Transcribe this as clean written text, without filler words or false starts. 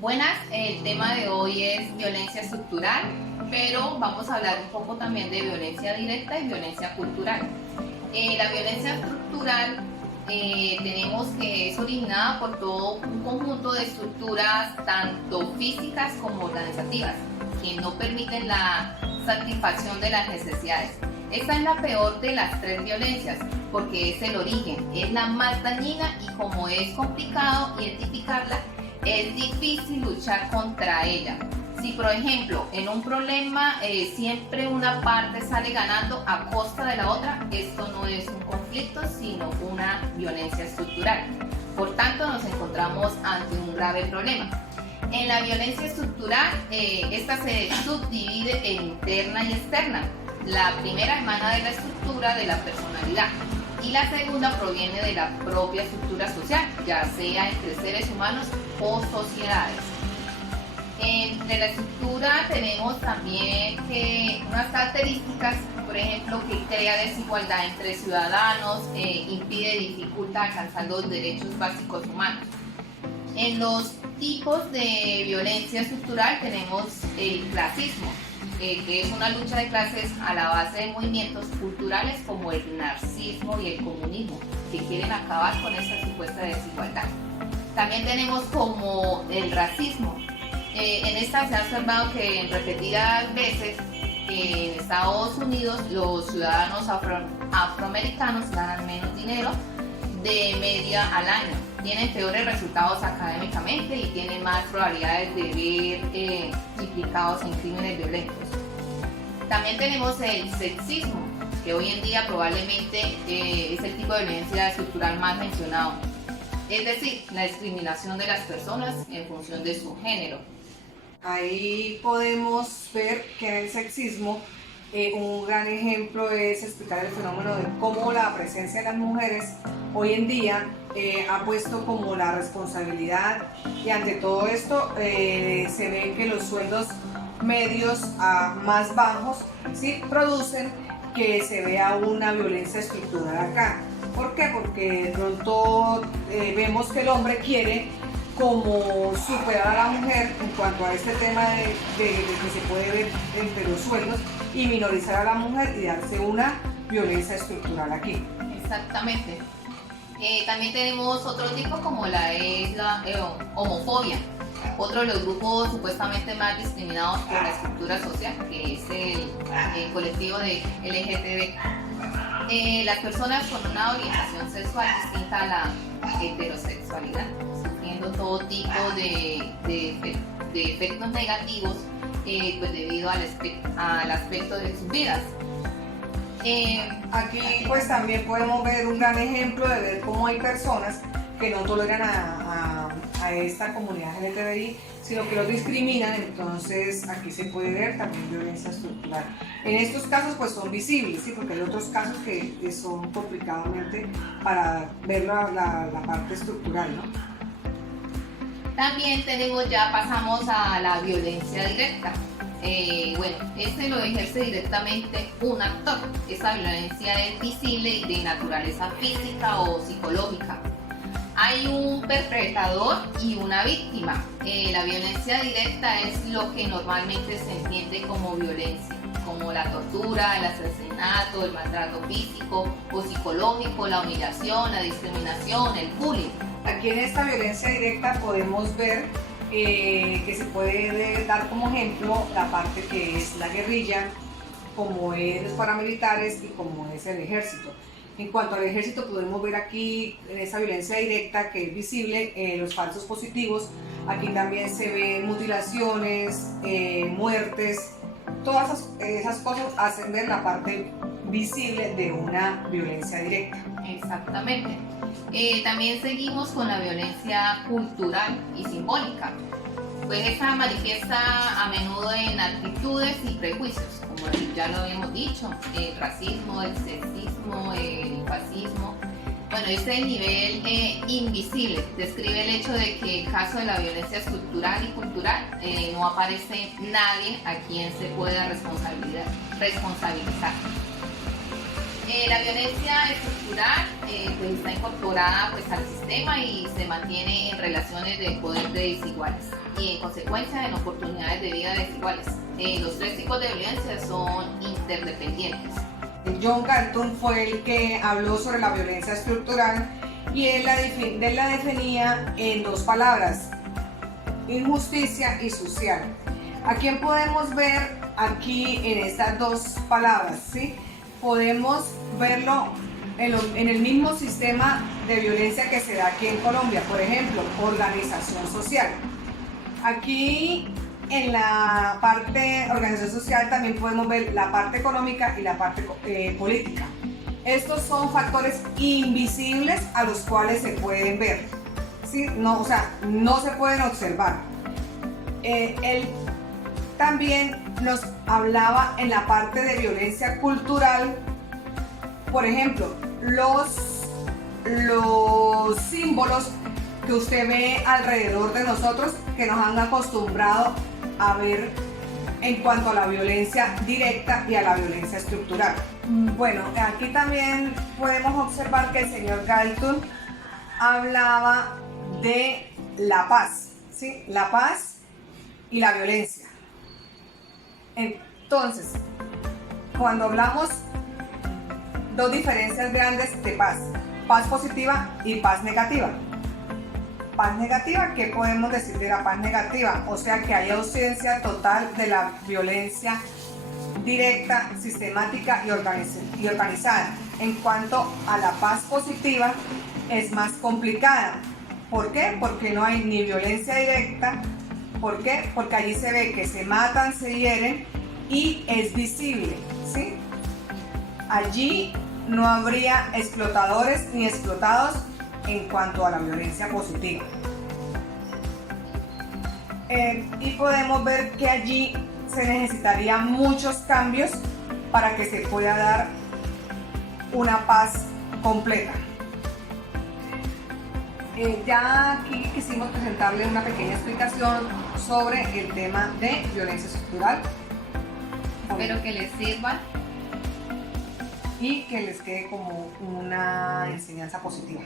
Buenas, el tema de hoy es violencia estructural, pero vamos a hablar un poco también de violencia directa y violencia cultural. La violencia estructural tenemos que es originada por todo un conjunto de estructuras, tanto físicas como organizativas, que no permiten la satisfacción de las necesidades. Esta es la peor de las tres violencias, porque es el origen, es la más dañina y como es complicado identificarla, es difícil luchar contra ella. Si por ejemplo en un problema siempre una parte sale ganando a costa de la otra, esto no es un conflicto sino una violencia estructural. Por tanto nos encontramos ante un grave problema. En la violencia estructural esta se subdivide en interna y externa. La primera emana de la estructura de la personalidad y la segunda proviene de la propia estructura social, ya sea entre seres humanos o sociedades. De la estructura tenemos también unas características, por ejemplo, que crea desigualdad entre ciudadanos, impide y dificulta alcanzar los derechos básicos humanos. En los tipos de violencia estructural tenemos el clasismo, que es una lucha de clases a la base de movimientos culturales como el marxismo y el comunismo, que quieren acabar con esa supuesta desigualdad. También tenemos como el racismo. En esta se ha observado que en repetidas veces en Estados Unidos los ciudadanos afroamericanos ganan menos dinero de media al año, tienen peores resultados académicamente y tienen más probabilidades de ver implicados en crímenes violentos. También tenemos el sexismo, que hoy en día probablemente es el tipo de violencia estructural más mencionado, es decir, la discriminación de las personas en función de su género. Ahí podemos ver que el sexismo, un gran ejemplo es explicar el fenómeno de cómo la presencia de las mujeres hoy en día ha puesto como la responsabilidad, y ante todo esto se ve que los sueldos medios más bajos sí producen que se vea una violencia estructural acá. ¿Por qué? Porque de pronto vemos que el hombre quiere como superar a la mujer en cuanto a este tema de que se puede ver entre los sueldos y minorizar a la mujer y darse una violencia estructural aquí. Exactamente. También tenemos otro tipo como la homofobia, otro de los grupos supuestamente más discriminados por la estructura social, que es el colectivo de LGTB. Las personas con una orientación sexual distinta a la heterosexualidad, sufriendo todo tipo de efectos negativos pues debido al aspecto de sus vidas. Aquí pues también podemos ver un gran ejemplo de ver cómo hay personas que no toleran a esta comunidad LGTBI, sino que los discriminan. Entonces aquí se puede ver también violencia estructural. En estos casos pues son visibles, ¿sí? Porque hay otros casos que son complicadamente para ver la parte estructural, ¿no? También pasamos a la violencia directa. Este lo ejerce directamente un actor. Esta violencia es visible y de naturaleza física o psicológica. Hay un perpetrador y una víctima. La violencia directa es lo que normalmente se entiende como violencia, como la tortura, el asesinato, el maltrato físico o psicológico, la humillación, la discriminación, el bullying. Aquí en esta violencia directa podemos ver que se puede dar como ejemplo la parte que es la guerrilla, como es los paramilitares y como es el ejército. En cuanto al ejército podemos ver aquí en esa violencia directa que es visible los falsos positivos. Aquí también se ven mutilaciones, muertes, todas esas cosas hacen ver la parte visible de una violencia directa. Exactamente. También seguimos con la violencia cultural y simbólica. Pues esta manifiesta a menudo en actitudes y prejuicios, como ya lo habíamos dicho, el racismo, el sexismo, el fascismo. Bueno, este nivel invisible describe el hecho de que en caso de la violencia estructural y cultural no aparece nadie a quien se pueda responsabilizar. La violencia estructural pues está incorporada pues, al sistema y se mantiene en relaciones de poder desiguales y en consecuencia en oportunidades de vida desiguales. Los tres tipos de violencia son interdependientes. John Galton fue el que habló sobre la violencia estructural y él la definía en dos palabras: injusticia y social. ¿A quién podemos ver aquí en estas dos palabras? ¿Sí? Podemos verlo en el mismo sistema de violencia que se da aquí en Colombia, por ejemplo, organización social. Aquí en la parte organización social también podemos ver la parte económica y la parte política. Estos son factores invisibles a los cuales se pueden ver, ¿sí? No, o sea, no se pueden observar. Él también nos hablaba en la parte de violencia cultural, por ejemplo, los símbolos que usted ve alrededor de nosotros que nos han acostumbrado a ver en cuanto a la violencia directa y a la violencia estructural. Bueno, aquí también podemos observar que el señor Galton hablaba de la paz, ¿sí? La paz y la violencia. Entonces, cuando hablamos dos diferencias grandes de paz: paz positiva y paz negativa. Paz negativa, ¿qué podemos decir de la paz negativa? O sea, que hay ausencia total de la violencia directa, sistemática y organizada. En cuanto a la paz positiva, es más complicada. ¿Por qué? Porque no hay ni violencia directa. ¿Por qué? Porque allí se ve que se matan, se hieren y es visible, ¿sí? Allí no habría explotadores ni explotados en cuanto a la violencia positiva. Y podemos ver que allí se necesitarían muchos cambios para que se pueda dar una paz completa. Ya aquí quisimos presentarle una pequeña explicación sobre el tema de violencia estructural. Espero que les sirva y que les quede como una enseñanza positiva.